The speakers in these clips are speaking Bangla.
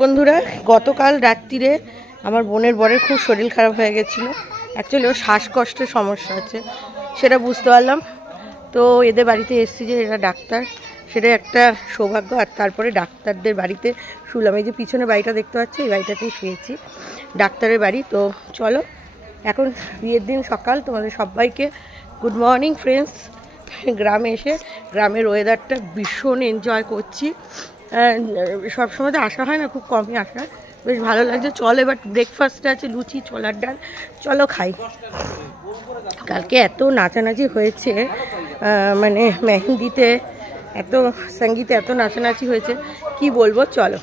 বন্ধুরা, গতকাল রাত্রিরে আমার বোনের বরের খুব শরীর খারাপ হয়ে গেছিলো। অ্যাকচুয়ালি ওর শ্বাসকষ্টের সমস্যা আছে, সেটা বুঝতে পারলাম। তো এদের বাড়িতে এসেছি যে এরা ডাক্তার, সেটা একটা সৌভাগ্য। আর তারপরে ডাক্তারদের বাড়িতে শুলাম। এই যে পিছনে বাড়িটা দেখতে পাচ্ছি, এই বাড়িটাতেই শুয়েছি, ডাক্তারের বাড়ি। তো চলো, এখন বিয়ের দিন সকাল, তোমাদের সবাইকে গুড মর্নিং ফ্রেন্ডস। গ্রামে এসে গ্রামের ওয়েদারটা ভীষণ এনজয় করছি। সবসময় তো আসা হয় না, খুব কমই আসা, বেশ ভালো লাগছে। চলো এবার ব্রেকফাস্টে আছে লুচি ছোলার ডাল, চলো খাই। কালকে এত নাচানাচি হয়েছে, মানে মেহেন্দিতে এত, সঙ্গীতে এত নাচানাচি হয়েছে, কি বলবো। চলো,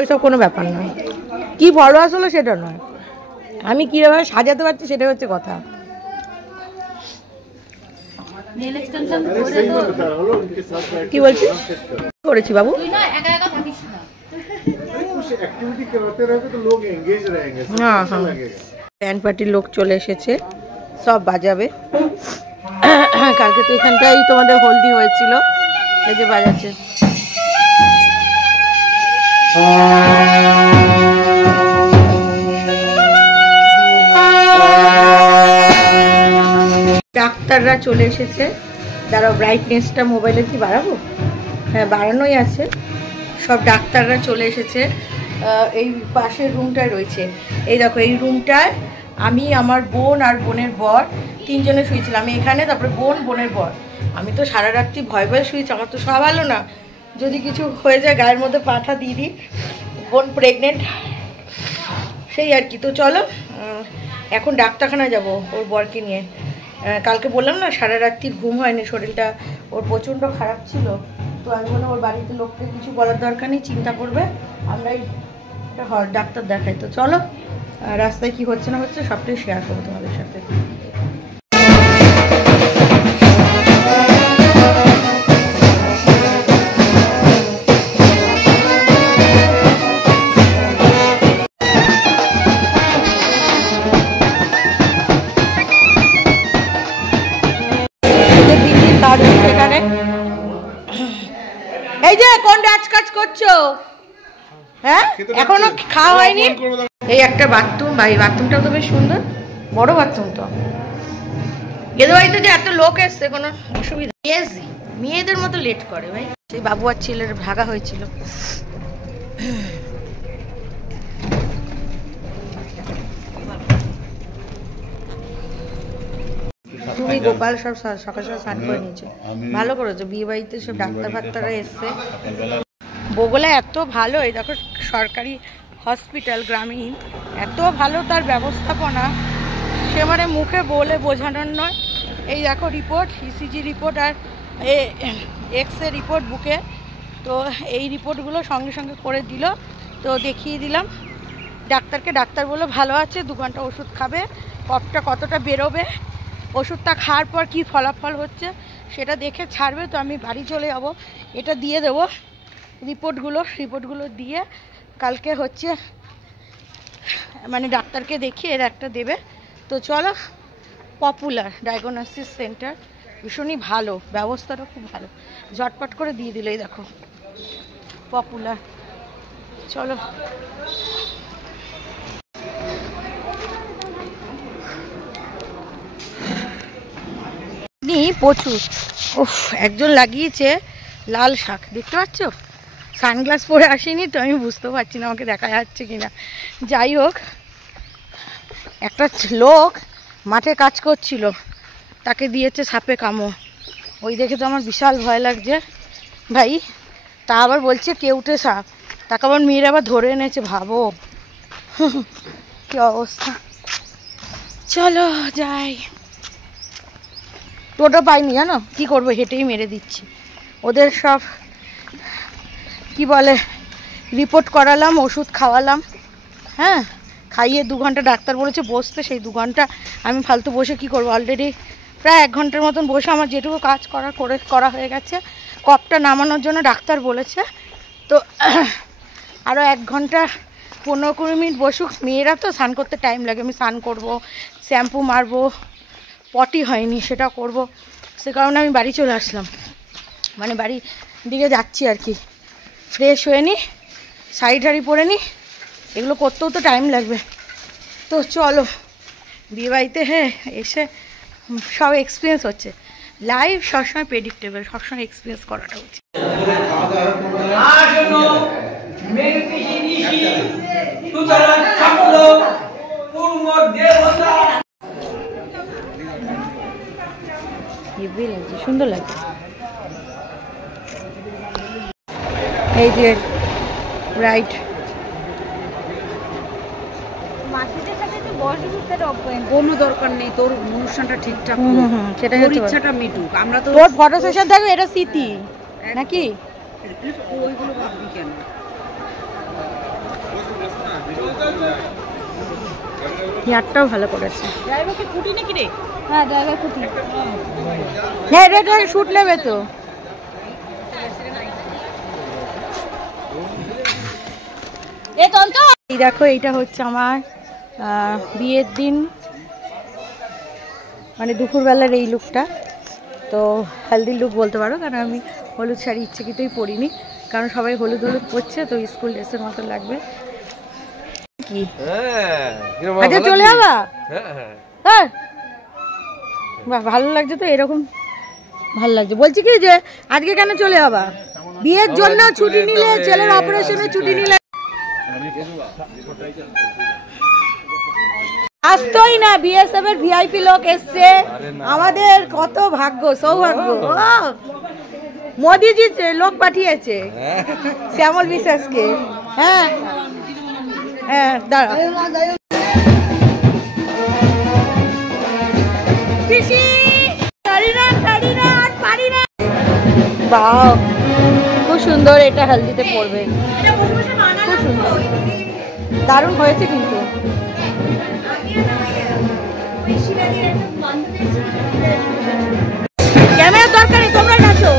ওইসব কোনো ব্যাপার নয়, কি ফলোয়ার্স হলো সেটা নয়, আমি কীভাবে সাজাতে পারছি সেটা হচ্ছে কথা। কি বলছিস করেছি বাবু? হ্যাঁ হ্যাঁ, ব্যান্ড পার্টির লোক চলে এসেছে, সব বাজাবে। কালকে তো এখানটাই তোমাদের হলদি হয়েছিল, এই যে বাজাচ্ছে। ডাক্তাররা চলে এসেছে। দাঁড়াও, ব্রাইটনেসটা মোবাইলে কি বাড়াবো? হ্যাঁ, বাড়ানোই আছে। সব ডাক্তাররা চলে এসেছে। এই পাশের রুমটায় রয়েছে, এই দেখো, এই রুমটায় আমি, আমার বোন আর বোনের বর তিনজনে শুয়েছিলাম। আমি এখানে, তারপরে বোন, বোনের বর। আমি তো সারা রাত্রি ভয় ভয়ে শুয়েছি, আমার তো সব ভালো না, যদি কিছু হয়ে যায় গায়ের মধ্যে পাঠা দিয়ে দিই। বোন প্রেগনেন্ট, সেই আর কি। তো চলো, এখন ডাক্তারখানায় যাব ওর বরকে নিয়ে। কালকে বললাম না সারা রাত্রি ঘুম হয়নি, শরীরটা ওর প্রচণ্ড খারাপ ছিল। তো আমি বললাম ওর বাড়িতে লোককে কিছু বলার দরকার নেই, চিন্তা করবে, আমরাই একটা ডাক্তার দেখাই। তো চলো, রাস্তায় কি হচ্ছে না হচ্ছে সবটাই শেয়ার করবো তোমাদের সাথে। এই যে কোন কাজ করছো? হ্যাঁ, এখনো খাওয়া হয়নি। এই একটা বাথরুম, এই বাথরুমটাও তো বেশ সুন্দর, বড় বাথরুম। তো এদের বাড়িতে যে এত লোক এসছে কোনো অসুবিধা, মেয়েদের মতো লেট করে ভাই। সেই বাবু আর ছেলের ভাগা হয়েছিল। তুমি গোপাল সব সকাল সকাল স্নান করে নিয়েছো, ভালো করেছো। বিয়ে বাড়িতে সব ডাক্তার ফাক্তাররা এসছে। বগুলা এত ভালো, এই দেখো সরকারি হসপিটাল গ্রামীণ, এত ভালো তার ব্যবস্থাপনা, সে মানে মুখে বলে বোঝানোর নয়। এই দেখো রিপোর্ট, ইসিজি রিপোর্ট আর এক্স-রে রিপোর্ট বুকে। তো এই রিপোর্টগুলো সঙ্গে সঙ্গে করে দিল, তো দেখিয়ে দিলাম ডাক্তারকে। ডাক্তার বললো ভালো আছে, 2 ঘন্টা ওষুধ খাবে, কফটা কতটা বেরোবে, ওষুধটা খাওয়ার পর কী ফলাফল হচ্ছে সেটা দেখে ছাড়বে। তো আমি বাড়ি চলে যাব, এটা দিয়ে দেবো রিপোর্টগুলো দিয়ে কালকে হচ্ছে মানে ডাক্তারকে দেখিয়ে এর একটা দেবে। তো চলো, পপুলার ডায়াগনোসিস সেন্টার ভীষণই ভালো, ব্যবস্থাটা খুব ভালো, ঝটপট করে দিয়ে দিল। এই দেখো পপুলার, চলো। প্রচুর, উফ, একজন লাগিয়েছে লাল শাক, দেখতে পাচ্ছ? সানগ্লাস পরে আসিনি তো আমি বুঝতে পারছি না আমাকে দেখা যাচ্ছে কিনা। যাই হোক, একটা লোক মাঠে কাজ করছিল, তাকে দিয়েছে সাপে কামড়। ওই দেখে তো আমার বিশাল ভয় লাগছে ভাই। তা আবার বলছে কেউটে সাপ, তাকে আবার মেয়েরা আবার ধরে এনেছে, ভাবো কি অবস্থা। চলো যাই। টোটো পাইনি, জানো কি করবো, হেঁটেই মেরে দিচ্ছি। ওদের সব কি বলে রিপোর্ট করালাম, ওষুধ খাওয়ালাম, হ্যাঁ, খাইয়ে 2 ঘন্টা ডাক্তার বলেছে বসতে। সেই 2 ঘন্টা আমি ফালতু বসে কি করব? অলরেডি প্রায় 1 ঘন্টার মতন বসে আমার যেটুকু কাজ করা হয়ে গেছে। কফটা নামানোর জন্য ডাক্তার বলেছে, তো আরও 1 ঘন্টা 15-20 মিনিট বসুক। মেয়েরা তো স্নান করতে টাইম লাগে, আমি স্নান করবো, শ্যাম্পু মারবো, পটি হয়নি সেটা করব, সে কারণে আমি বাড়ি চলে আসলাম, মানে বাড়ির দিকে যাচ্ছি আর কি। ফ্রেশ হয়ে নিই, শাড়ি ঠাড়ি পরে নিই, এগুলো করতেও তো টাইম লাগবে। তো চলো, বিয়েবাড়িতে হ্যাঁ এসে সব এক্সপিরিয়েন্স হচ্ছে। লাইভ সবসময় প্রেডিক্টেবল, সবসময় এক্সপিরিয়েন্স করাটা উচিত। সুন্দর লাগছে। এই যে রাইট, কোনো দরকার নেই, তোর অনুষ্ঠানটা ঠিকঠাক সেটাই ইচ্ছাটা মিটুক। আমরা তো তোর ফটো সেশন থাকবে, এটা স্মৃতি নাকি? ওইগুলো ভাববি কেন? ইয়ারটাও ভালো করেছে। ড্রাইভার কি ফুটি নাকি রে? হ্যাঁ ড্রাইভার ফুটি। হ্যাঁ এটা শুট নেবে তো। এই দেখো, এইটা হচ্ছে আমার বিয়ের দিন, মানে দুপুরবেলার এই লুকটা। তো হেলদি লুক বলতে পারো, কারণ আমি হলুদ শাড়ি ইচ্ছাকৃতই পরিনি, কারণ সবাই হলুদ হলুদ পরছে, তো স্কুল ড্রেসের মতো লাগবে। কি আচ্ছা চলে যাবা? হ্যাঁ বাহ, ভালো লাগছে তো, এরকম ভালো লাগছে। বলছি কি যে আজকে কেন চলে যাবা? বিয়ের জন্য ছুটি নিলে, ছেলের অপারেশনে ছুটি নিলে আসতোই না। বিএসএফ এর ভিআইপি লোক এসছে, আমাদের কত ভাগ্য, সৌভাগ্য। মোদিজি লোক পাঠিয়েছে শ্যামল বিশ্বাসকে। হ্যাঁ হ্যাঁ দাঁড়া, বাহ খুব সুন্দর, এটা হলদিতে পড়বে, খুব সুন্দর, দারুণ হয়েছে কিন্তু। ক্যামেরার দরকার নেই, তোমরা নাচো।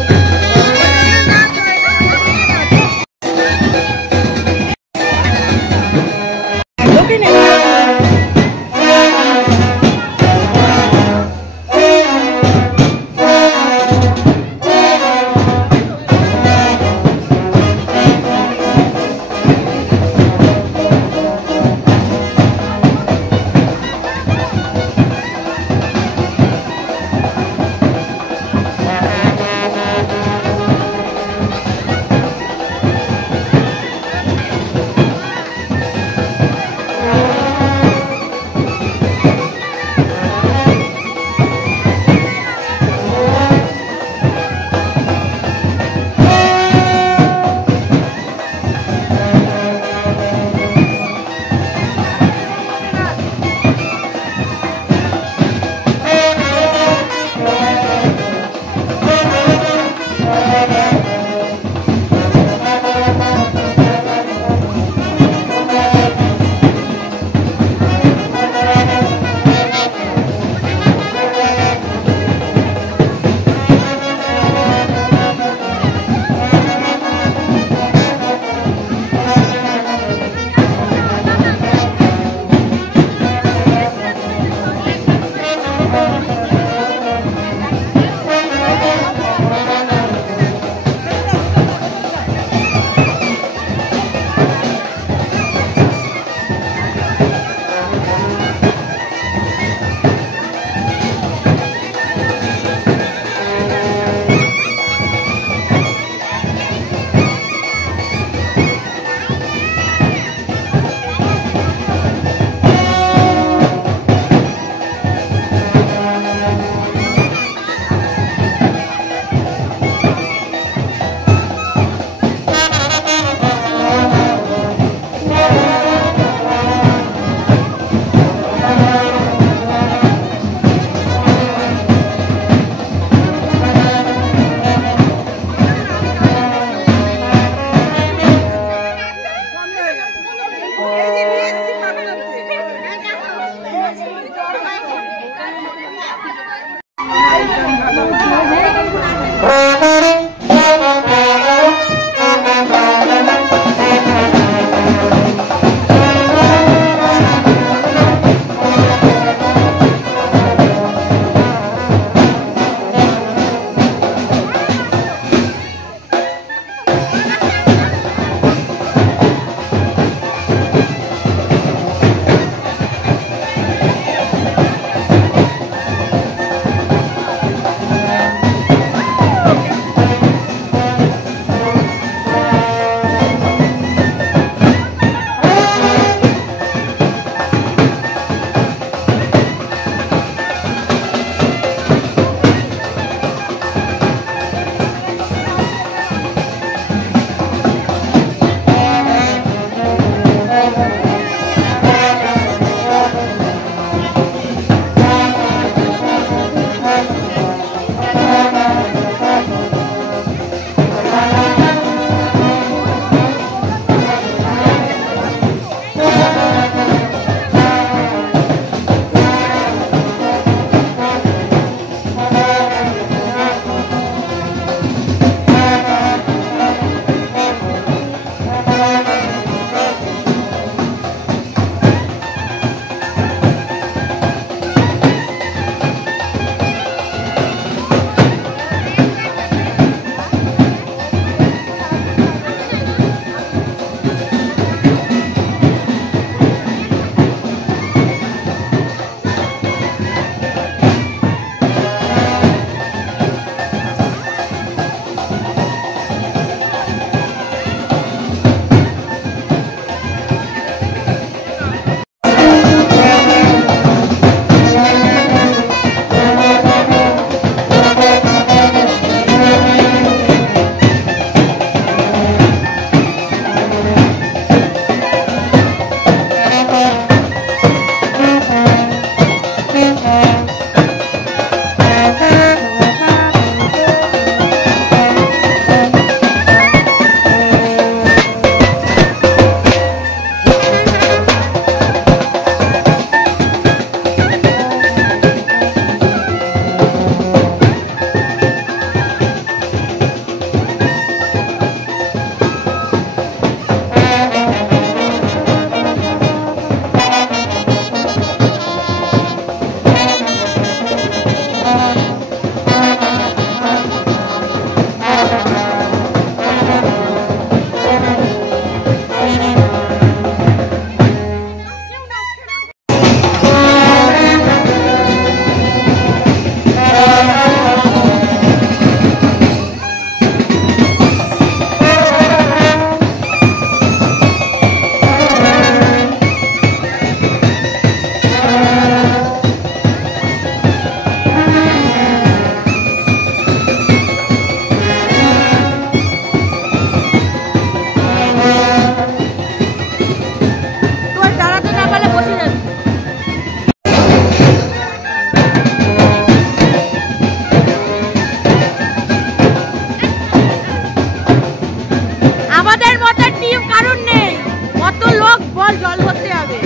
জল জল ভরতে হবে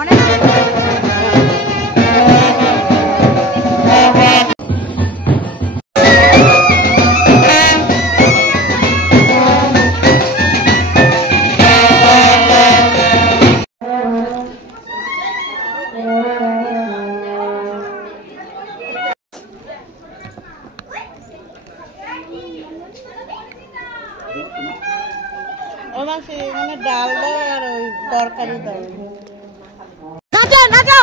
অনেক। মানে ডাল দাও আর ওই তরকারি দাও। নাচো নাচো।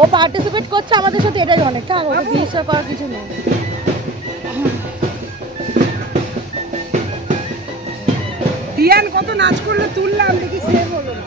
ও পার্টিসিপেট করছে আমাদের সাথে, এটাই অনেক। থাক, ওটা জিনিসটা করার কিছু নেই। টিয়ান কত নাচ করলো, তুললাম দেখি সে বলো না।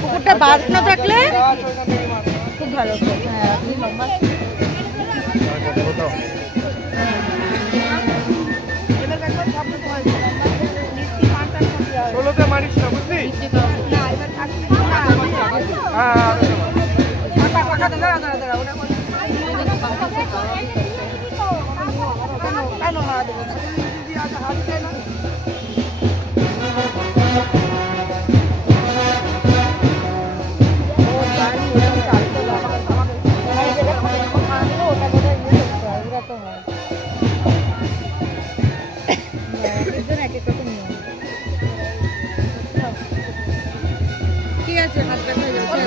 পুকুরটা বাদ না থাকলে খুব ভালো। হ্যাঁ, আপনি লম্বা মারিস না, বুঝলি? ঠিক আছে, হাত ব্যথা হয়ে যাচ্ছে।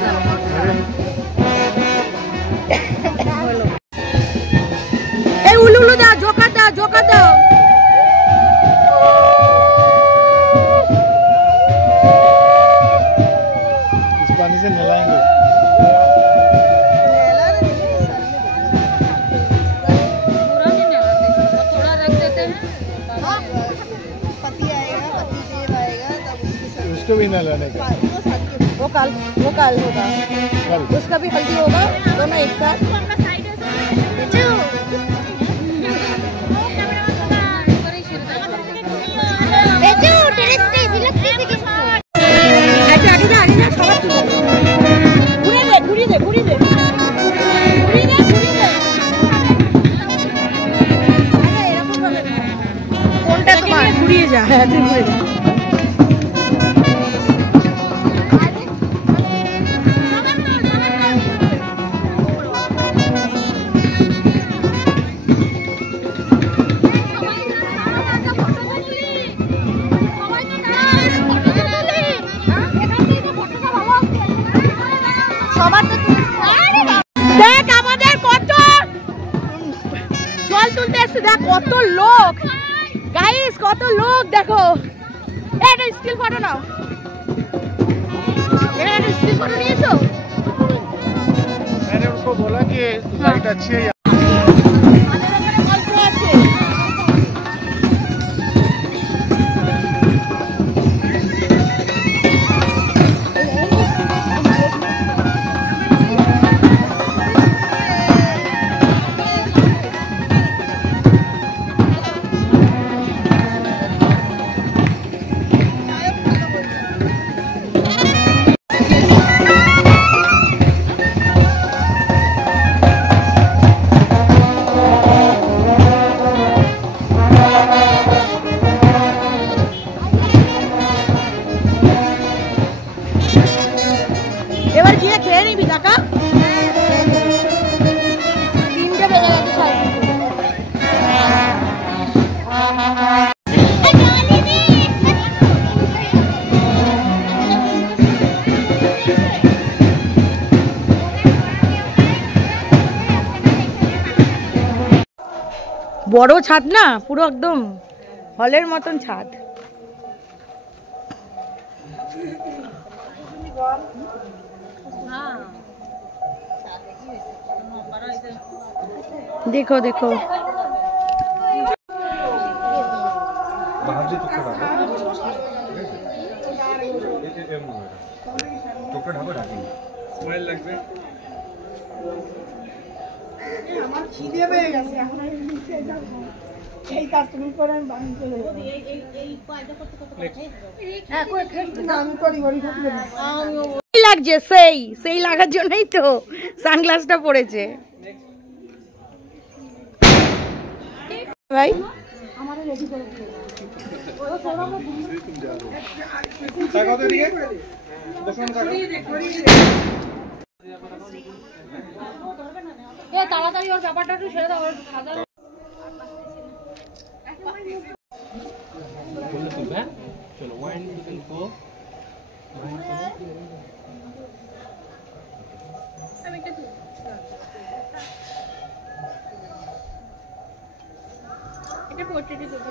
এই উলু উলু দাও, জোকা দাও, জোকা দাও। इस पानी से नहलाएंगे। थोड़ा रख देते हैं, पति आएगा, पति देव आएगा, तब उसको भी नहलाने का। वो कल होगा, उसका भी हल्दी होगा, दोनों एक साथ। কোনটা তোমার? ঘুরিয়ে যা। হ্যাঁ, তুই ঘুরে যা। সবার তো দেখ আমাদের কত জল তুলতে এসছে, দেখ কত লোক গাইস, কত লোক দেখো। এটা স্টিল ফটো নাও, এটা স্টিল ফটো নিয়েছো? मैंने उनको बोला कि लाइट अच्छी है। এবার গিয়ে খেয়ে নিবি টাকা। 3টে বেজে গেছে, 3:30। বড় ছাদ না, পুরো একদম হলের মতন ছাদ। देखो देखो स्माइल लगবে। আমার খিদে পেয়ে গেছে, এখন আমি নিচে যাব। এই কাজ তুমি করে আমি বাড়ি চলে যাব। হ্যাঁ কই খেতে না, আমি করি বড়ি খাতে না। লাগছে, সেই লাগার জন্যই তো সানগ্লাসটা পরেছে ভাই। আমারে রেডি করে দিও। তাকাও তো এদিকে, দোকান তাকাও। এ তাড়াতাড়ি ওর ব্যাপারটা একটু ছেড়ে দাও, ওর খাজা चलो 1 2 4 এটা পোর্ট্রেটে করব।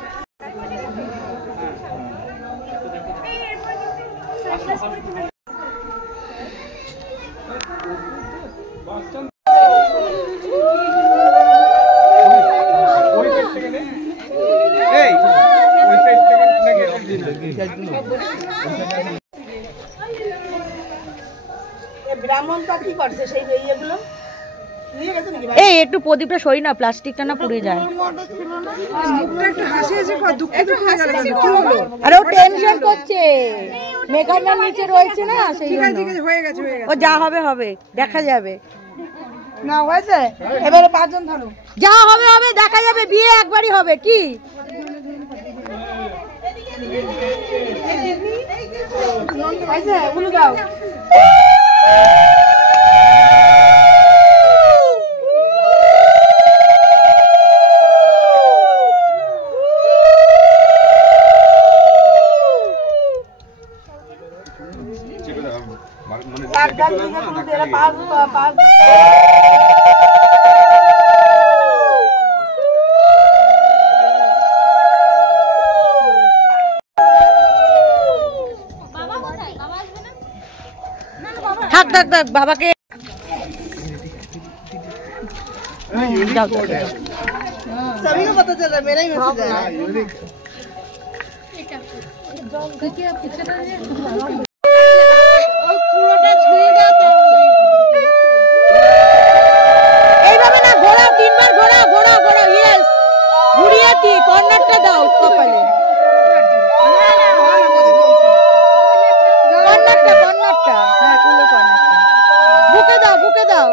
ব্রাহ্মণ তা কি করছে সেই ইয়েগুলো নিয়ে গেছে নাকি? এই একটু প্রদীপটা সরি না, প্লাস্টিকটা না পুড়ে যায়। মুখটা একটু হাসি হাসি কর, দুঃখ দুঃখ হয়ে গেল। কি হলো? আরে ও টেনশন করছে, মেঘাটা নিচে রয়েছে না, সেই ঠিক আছে জন্য। ঠিক আছে, হয়ে গেছে হয়ে ও গেছে। যা হবে হবে, দেখা যাবে। না হয়েছে, এবারে 5 জন ধরো। যা হবে হবে, দেখা যাবে, বিয়ে একবারই হবে কি। হয়েছে, উলু দাও। থাক থাক থাক, বাবাকে যাও যাও। सभी को पता चल रहा है, मेरा ही मैसेज है। এইভাবে না ঘোরাও, 3বার ঘোরাও ঘোরাও ঘোরাও, ইয়েস ঘুরিয়ে দি, কর্নারটা দাও কপালে, কর্নারটা কর্নারটা, হ্যাঁ কুলো কর্নারটা, বুকে দাও বুকে দাও,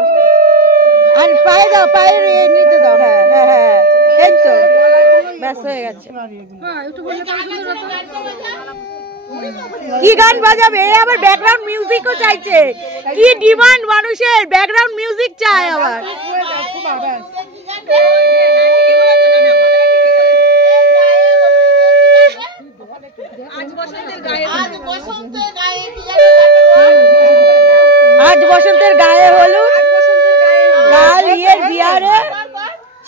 আর পায়ে দাও, পায়ের নিতে দাও, হ্যাঁ হ্যাঁ হ্যাঁ, এই তো ব্যাস হয়ে গেছে। কি গান বাজাবে? এ আবার ব্যাকগ্রাউন্ড মিউজিকও চাইছে, কি ডিমান্ড মানুষের, ব্যাকগ্রাউন্ড মিউজিক চাই আবার। আজ বসন্তের গায়ে আজ বসন্তের গায়ে হলুদ, কাল ইয়ের বিয়ারে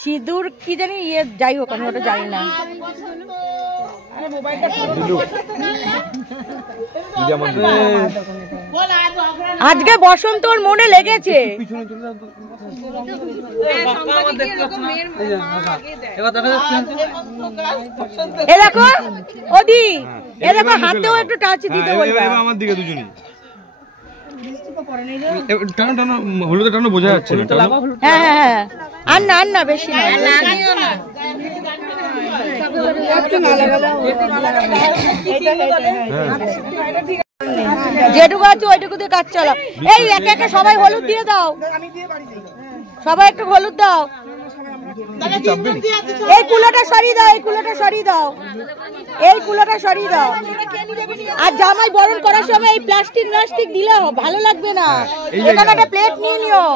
সিঁদুর কি জানি ইয়ে, যাই হোক আমি ওটা জানি না। আজকে বসন্তর মনে লেগেছে। এ দেখো ওদি, এ দেখো হাতেও একটু টাচ দিতে বলবা। আমার দিকে দুজনই টানো টানো, হলুদে টানো বোঝা যাচ্ছে না। হ্যাঁ হ্যাঁ হ্যাঁ, আর না আর না বেশি না। যেটুকু আছে ওইটুকু দিয়ে কাজ চালাও। এই একে একে সবাই হলুদ দিয়ে দাও, সবাই একটু হলুদ দাও। এই কুলোটা সরিয়ে দাও, এই কুলোটা সরিয়ে দাও, এই কুলোটা সরিয়ে দাও। আর জামাই বরণ করার সময় এই প্লাস্টিক প্লাস্টিক দিলে ভালো লাগবে না। এখানে একটা প্লেট নিয়ে নিও।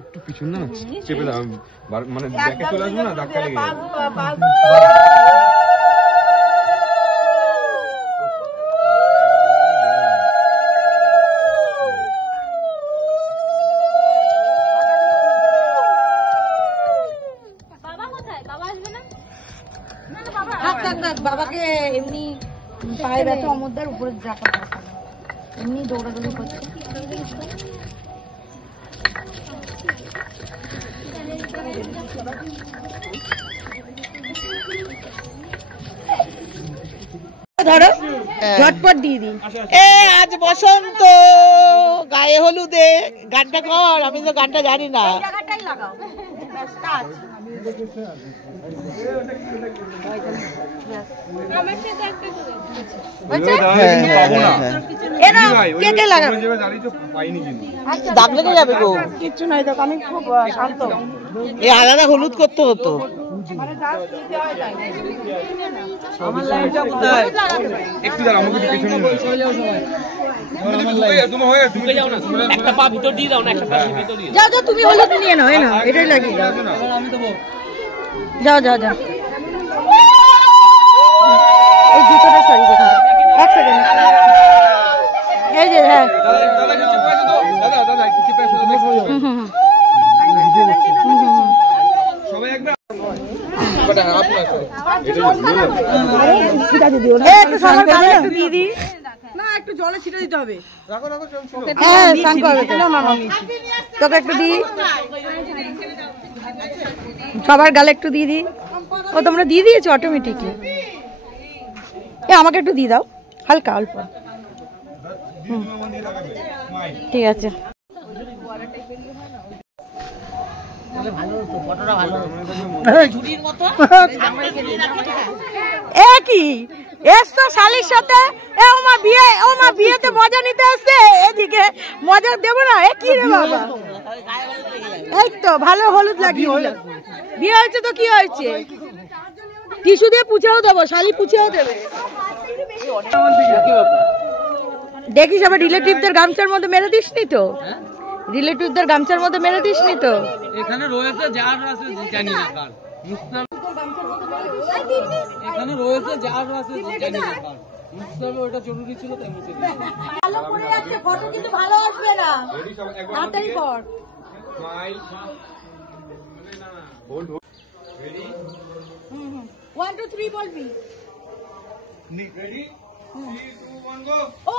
একটু পিছন না চেপে দাও, মানে ব্যাকে চলে আসবো না, ধাক্কা লেগে যাবে। বাবাকে এমনি পায়ে ব্যথা, অমরদার উপরে রাখা, এমনি দৌড়াদৌড়ি করছে। ধরো ঝটপট দিয়ে দিই। এ আজ বসন্ত গায়ে হলুদে গানটা কর, আমি তো গানটা জানি না। জায়গাটাই লাগাও, স্টার্ট। দাগ লেগে যাবে গো। কিচ্ছু নাই, দেখো আমি খুব শান্ত। এ আলাদা হলুদ করতে হতো। একটু দাঁড়াও, আমাকে একটু পিছনে নিয়ে একটা পা ভিতর দিয়ে দাও না, একটা পা ভিতর দিয়ে যাও যাও, তুমি হলুদ নিয়ে নাও, না এটাই লাগিয়ে দাও। যাও যাও যাও, এই জুতোটা সরি দেখো, এক সেকেন্ড। এই যে হ্যাঁ, একটু সবার গালে একটু দিয়ে দিই। না, একটু জলে ছিটে দিতে হবে। হ্যাঁ স্নান করবে তো, তোকে একটু দিই, সবার গালে একটু দিয়ে দিই। ও তোমরা দিয়ে দিয়েছো অটোমেটিকলি। এ আমাকে একটু দিয়ে দাও, হালকা অল্প। ঠিক আছে। এ কি এসছো শালির সাথে? এ ওমা বিয়ে, ওমা বিয়েতে মজা নিতে এসছে, এদিকে মজা দেবো না? এ কি রে বাবা, এই তো ভালো হলুদ লাগিয়ে দিল। বিয়ে হয়েছে তো কি হয়েছে, টিস্যু দিয়ে পুছেও দেবো, শালি পুছেও দেবে। দেখিস আবার রিলেটিভদের গামছার মধ্যে মেরে দিসনি তো, রিলেটিভদের গামছার মধ্যে মেরে দিসনি তো। এখানে রয়েছে যার আছে জানি না কার, মুসলাম এখানে রয়েছে যার আছে জানি না কার, মুসলামে ওটা জরুরি ছিল তাই মুছে দিয়েছি। ভালো করে রাখতে ফটো কিন্তু ভালো আসবে না, তাড়াতাড়ি কর। স্মাইল, হোল্ড, রেডি, 1 2 3 বলবি। রেডি, 3 2 1 গো। ও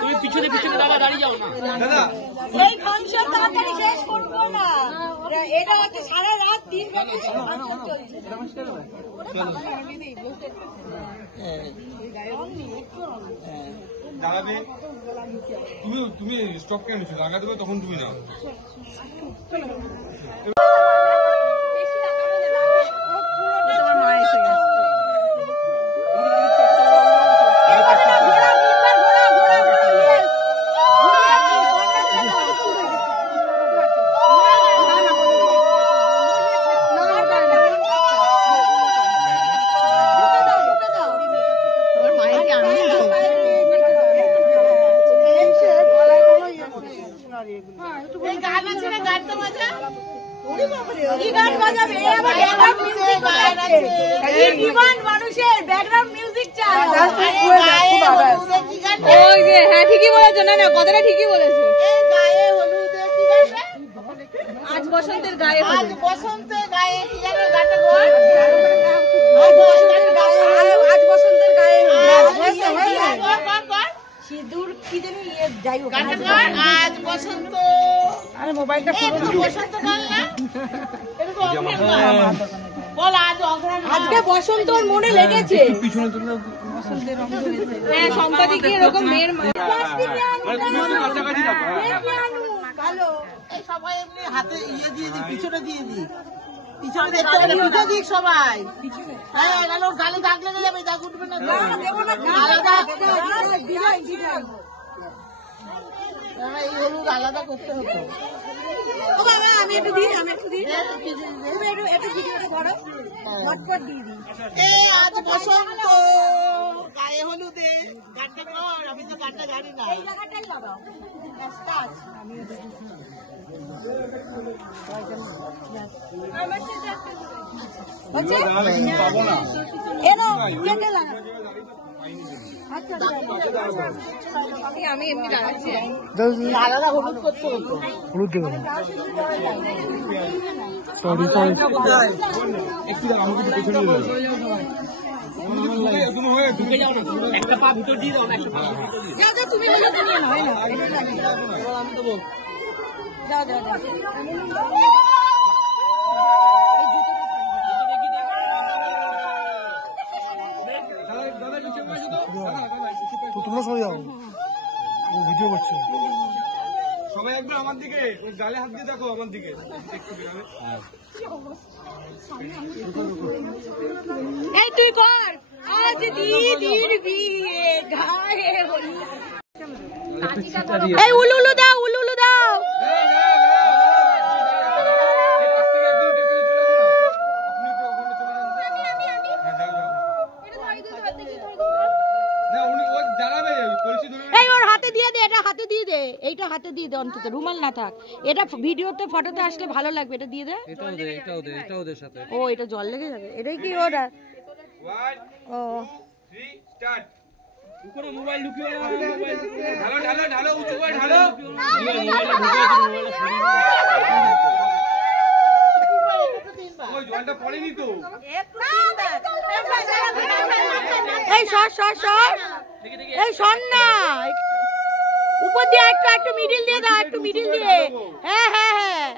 তুমি পিছনে পিছনে দাঁড়িয়ে যাও না দাদা। এই ফাংশন তাড়াতাড়ি শেষ করব না, এটা হচ্ছে সারা রাত 3 ঘন্টা ফাংশন চলছে। দাঁড়াবে, তুমি স্টপ কেন নিচ্ছ? লাগা দেবে তখন তুমি নাও। এই গান আছে না, গানটা বাজা। কি গান বাজাবে? এই আবার ব্যাকগ্রাউন্ড মিউজিক বাজাচ্ছে। এই ডিমান্ড মানুষের ব্যাকগ্রাউন্ড মিউজিক চাই। কি গান? ওই যে হ্যাঁ ঠিকই বলেছো, না না কথাটা ঠিকই বলেছো। এই গায়ে হলুদে কি গানটা? আজ বসন্তের গায়ে আজ হলুদ। বসন্তের গায়ে কি গান? গানটা বল। আজ বসন্তের গায়ে আজ বসন্তের গায়ে কর। সিঁদুর কি জানি যাই হোক গানটা কর। আজ বসন্ত। আরে মোবাইলটা বসন্ত গান না? এটা তো অঘ্রাণ গান। বল আজ অঘ্রাণ গান। আজকে বসন্ত ওর মনে লেগেছে। পিছনে তুলে হ্যাঁ সম্পাদিকি এরকম মেয়ের মা। কাছাকাছি রাখো। ভালো। এই সবাই এমনি হাতে ইয়ে দিয়ে দি, পিছনে দিয়ে দি। পিছনে দেখতে হবে, পিছনে দিক সবাই। হ্যাঁ, নাহলে ওর গালে দাগ লেগে যাবে, দাগ উঠবে না। আলাদা এই হলুদ আলাদা করতে হতো। ও বাবা আমি একটু দিই, তুমি একটু ভিডিওটা করো, ঝটপট দিয়ে দিই। এ আজ বসন্ত গায়ে হলুদে গানটা কর। আমি তো গানটা জানি না। এই জায়গাটাই লাগাও। রাস্তা আছে। হচ্ছে? এনো, কেটে লাগা। আচ্ছা, আমি এমনি দাঁড়াচ্ছি। আলাদা হলুদ করতে হতো। একটু আমাকে একটু পেছনে নিয়ে যাও। তুমি হয়ে ঢুকে যাও। একটা পা ভিতর দিয়ে দাও না, একটা পা ভিতর দিয়ে যাও, যাও, তুমি হলো তুমি নাও, এই নাও। আমি দেবো। যাও, যাও, যাও। দাদা নিচে বসে তো। তোমরা সরে যাও, ও ভিডিও করছে। সবাই একবার আমার দিকে, ওর গালে হাত দিয়ে দেখো আমার দিকে। দেখতে পেলে এই তুই কর। আজ দিদির বিয়ে গায়ে হলুদ। এই উলুলু দাও, উলুলু দাও। এই ওর হাতে দিয়ে দে, এটা হাতে দিয়ে দে, এইটা হাতে দিয়ে দে, অন্তত রুমাল না থাক। এটা ভিডিওতে ফটোতে আসলে ভালো লাগবে, এটা দিয়ে দে। এটাও ওদের সাথে। ও এটা জল লেগে যাবে, এটাই কি ওরা? 1 ও 3 স্টার্ট। উপরে মোবাইল ঢুকিয়ে দাও, ঢালো ঢালো ঢালো, উঁচু করে ঢালো। ওই জলটা পড়েনি তো। এই সর সর সর, এই সর না, উপর দিয়ে একটু মিডিল দিয়ে দাও, একটু মিডিল দিয়ে। হ্যাঁ হ্যাঁ হ্যাঁ,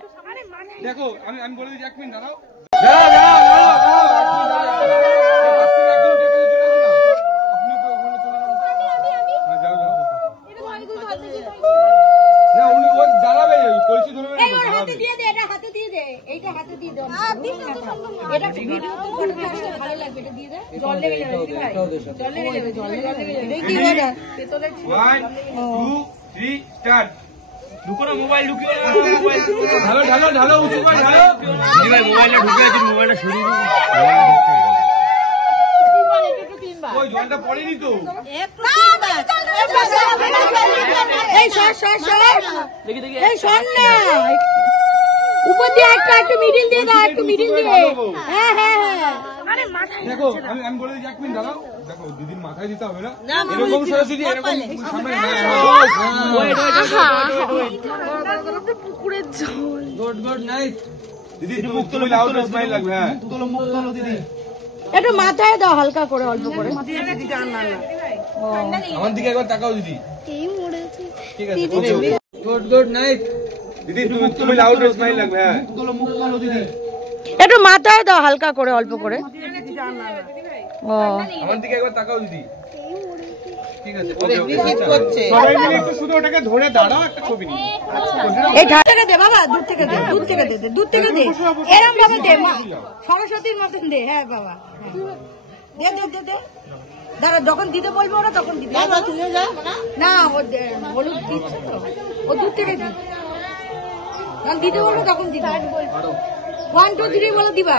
দেখো আমি বলে দিচ্ছি, 1 মিনিট দাঁড়াও। এই ওর হাতে দিয়ে দে, এটা হাতে দিয়ে দে, এইটা হাতে দিয়ে দে। এটা ভিডিওতে ফটোতে আসলে ভালো লাগবে, এটা দিয়ে দে। জল লেগে যাবে ভাই, জল লেগে যাবে, জল লেগে যাবে। এটাই কি ওরা? পেতলের 1 2 3 স্টার্ট। মোবাইল ঢুকিয়ে ঢালো ঢালো ঢালো, উঁচু করে ঢালো। মোবাইলটা ঢুকে আছে, মোবাইলটা সরিয়ে দিন। ওই জলটা পড়েনি তো। এই সর সর সর, এই সর না, উপর দিয়ে একটু মিডিল দিয়ে দাও, একটু মিডিল দিয়ে। হ্যাঁ হ্যাঁ হ্যাঁ, দেখো আমি বলে দিচ্ছি, 1 মিনিট দাঁড়াও। দেখো দিদির মাথায় দিতে হবে না, এরকম সরাসরি এরকম সামনে। পুকুরের জল। Good good nice. দিদি তুমি লাউড স্মাইল লাগবে। হ্যাঁ মুখ তোলো দিদি। একটু মাথায় দাও হালকা করে, অল্প করে। ও, আমার দিকে একবার তাকাও দিদি। ঠিক আছে গুড গুড নাইস। দিদি তুমি লাউড স্মাইল লাগবে। হ্যাঁ মুখ তোলো দিদি। একটু মাথায় দাও হালকা করে, অল্প করে। ও, আমার দিকে একবার তাকাও দিদি। ঠিক আছে সবাই মিলে একটু শুধু ওটাকে ধরে দাঁড়াও, একটা ছবি নিই। এই ধার থেকে দে বাবা, দূর থেকে দে, দূর থেকে দে, দূর থেকে দে, এরকম ভাবে দে, মা সরস্বতীর মতন দে। হ্যাঁ বাবা, দে দে দে দে। দাঁড়া, যখন দিতে বলবো ওরা তখন দিবি। তুইও যা না, ও হলুদ দিচ্ছে তো, ও দূর থেকে দিবি। যখন দিতে বলবো তখন দিবি। 1 2 3 বলে দিবা।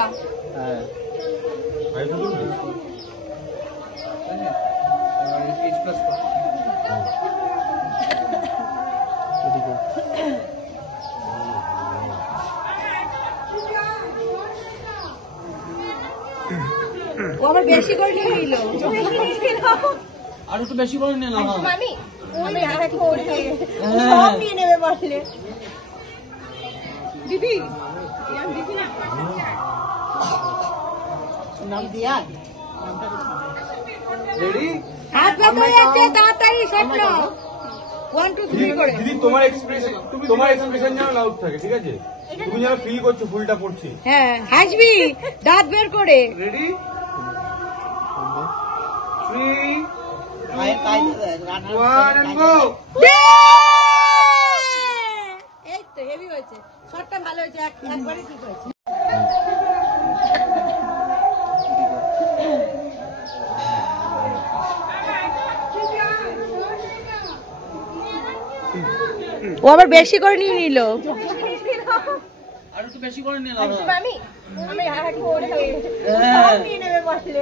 আবার বেশি করে নিয়ে নিল আর একটু বেশি করে নিয়ে নাও মামি আমি আরেকটু করে সব নিয়ে নেবে বসলে দিদি আমি দেখি না নাম দিয়া রেডি হাত ব্যথা হয়ে যাচ্ছে তাড়াতাড়ি শট নাও 1 2 3 করে দিদি তোমার এক্সপ্রেশন যেন লাউড থাকে, ঠিক আছে? তুমি যেন ফিল করছো ফুলটা পড়ছে। হ্যাঁ হাসবি দাঁত বের করে রেডি 3 1 and go। এই তো হেভি হয়েছে শটটা ভালো হয়েছে একবারে ঠিক হয়েছে ও আবার বেশি করে নিয়ে নিল। আর একটু বেশি করে নিয়ে নাও মামি আমি আরেকটু করে সব নিয়ে নেবে বসলে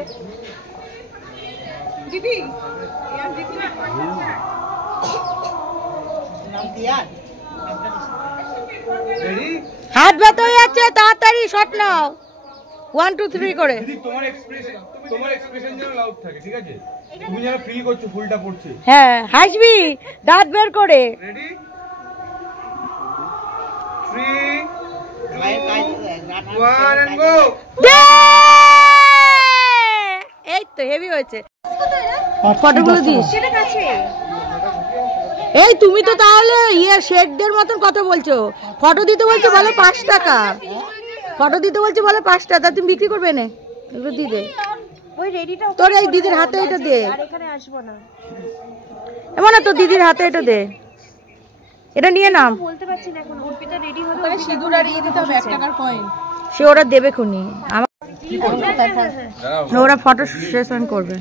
দিদি আমি দেখি না নাম দিয়া রেডি হাত ব্যথা হয়ে যাচ্ছে তাড়াতাড়ি শট নাও 1 2 3 করে। দিদি তোমার এক্সপ্রেশন যেন লাউড থাকে, ঠিক আছে? তুমি যেন ফিল করছো ফুলটা পড়ছে। হ্যাঁ হাসবি দাঁত বের করে। Ready 3 1 and go। এই তো হেভি হয়েছে ফটোগুলো দিস। এই তুমি তো তাহলে শেডদের মতন কথা বলছো। ফটো দিতে বলছো বলে 5 টাকা, ফটো দিতে বলছো বলে 5 টাকা, তুমি বিক্রি করবে না? এগুলো দিয়ে দে ওই রেডিটা তোর, এই দিদির হাতে এটা দে। আর এখানে আসবো না এমন না, তোর দিদির হাতে এটা দে, এটা নিয়ে নাম। বলতে পারছি না এখন অর্পিতা রেডি হবে মানে সিঁদুর আর ইয়ে দিতে হবে 1 টাকার কয়েন সে ওরা দেবে খুনি, আমার ওরা ফটো সেশন করবে।